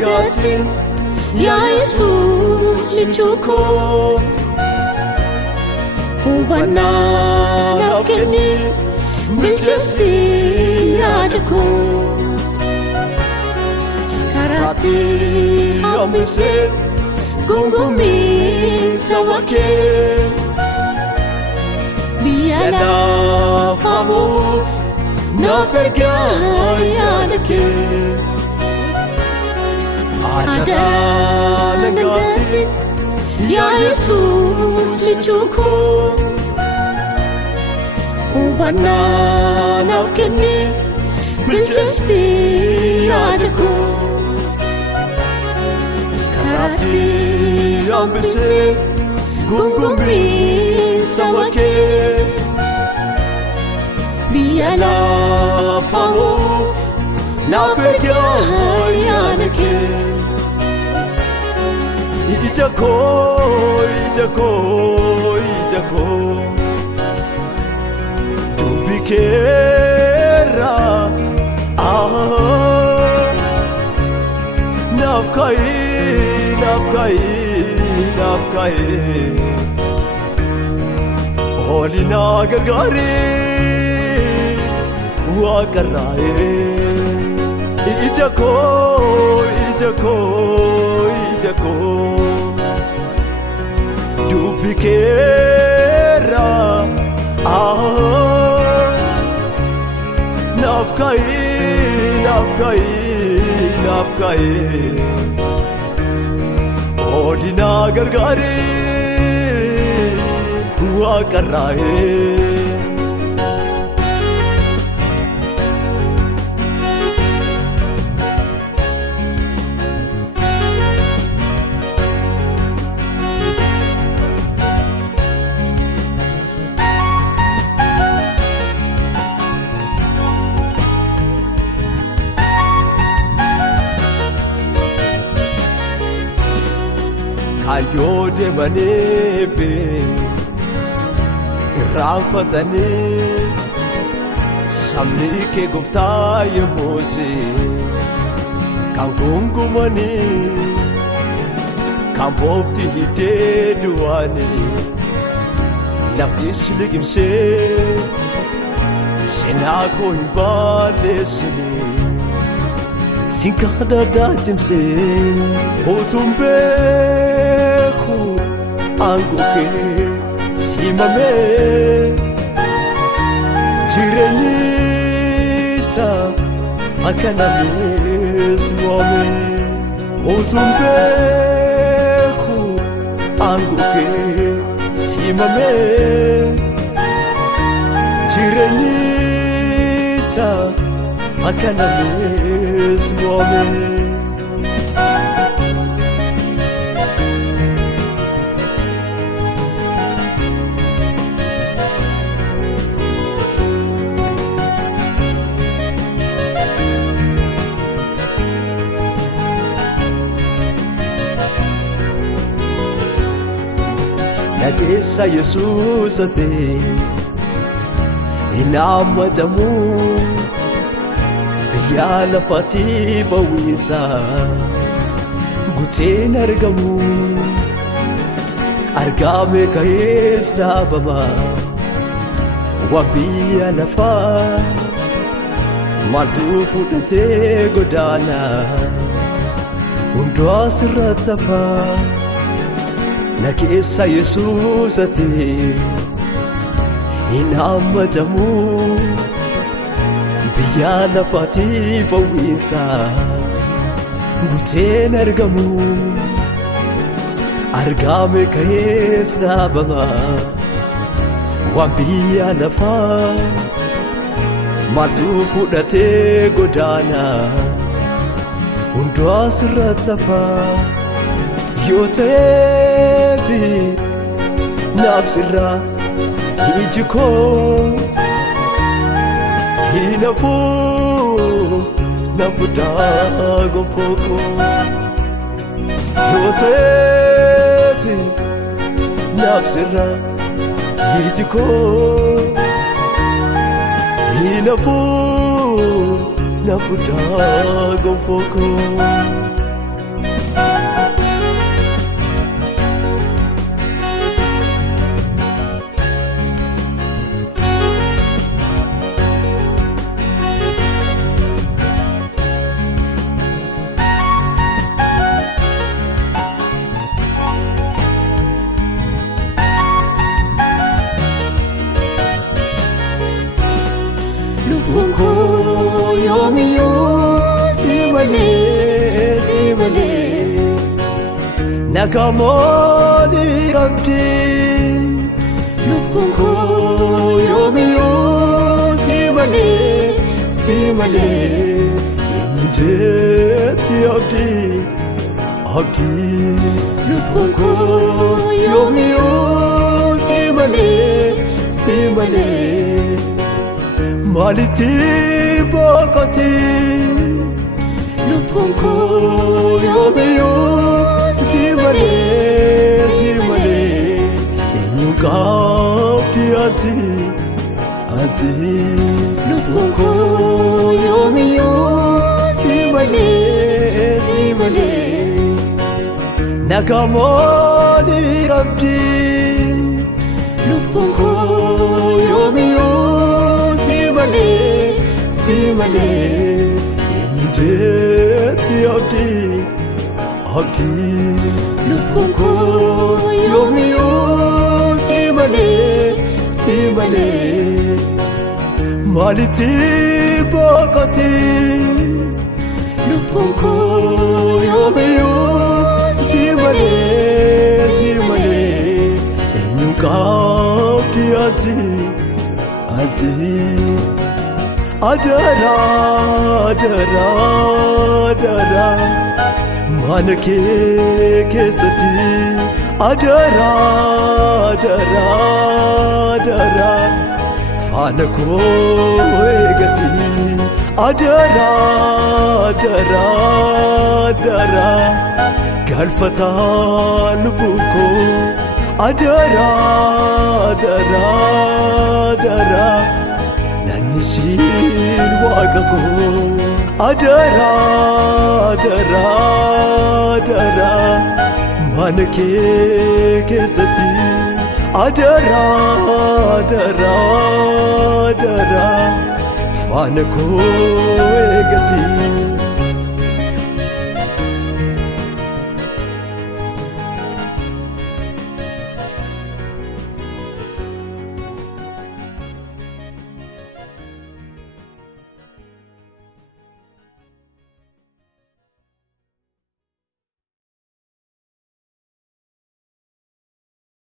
nangatin Ya Jesus michuko Hubana nafkeni Bilchesi yadko Karati ambise Gungumi sawake Biyana famuf Naferga yanake Ada nangatin Ya Jesus michuko Hubana nafkeni Bilchesi yadko Karati ambise Gungumi sawake Biyana famuf Naferga yanake Ijako Dubikera Nafkai Olina gargari Wakarai Ijako Dubikera Nafkai Odina gargari Wakarai Kayo de manefe Rafatani Samni ke gufta ye mose Kangungumani Kambofti hide duani Lafti siligimse Senako ibale sini Sinkada dajimse Otumbe Anguke simame Jirenita akanamis mwame Otumbeku Anguke simame Jirenita akanamis mwame Nagesa Jesus ate inamatamu Biyala fati bawisa Guten argamu Argame kayes dabama Wabiya lafa Maltu fudate godana Undo asiratafa Nagesa Jesus ate inamatamu Biyala fati bawisa Guten argamu Argame kayes dabama Wabiya lafa Maltu fudate godana Undo asiratafa Yotebi nafsira Ijiko Hinafu Nafuda gofoko Yotebi nafsira Ijiko Hinafu Nafuda gofoko malee nagamooni abdi lubbuun koo yoomiyyuu si malee eenyuuti abdi lubbuun koo yoomiyyuu si malee maalitti boqoti lubbuun koo yoomiyyuu si malee eenyu qabdi ati lubbuun koo yoomiyyuu si malee nagamooni abdi lubbuun koo yoomiyyuu si malee eenyuuti abdi lubbuun koo yoomiyyuu si malee maalitti boqoti lubbuun koo yoomiyyuu si malee eenyu qabdi ati adara mana kee keessatti adara faana koo eegati adara galfataa lubbuun koo adara nannishiin waaqa koo adara mana kee keessatti adara faana koo eegati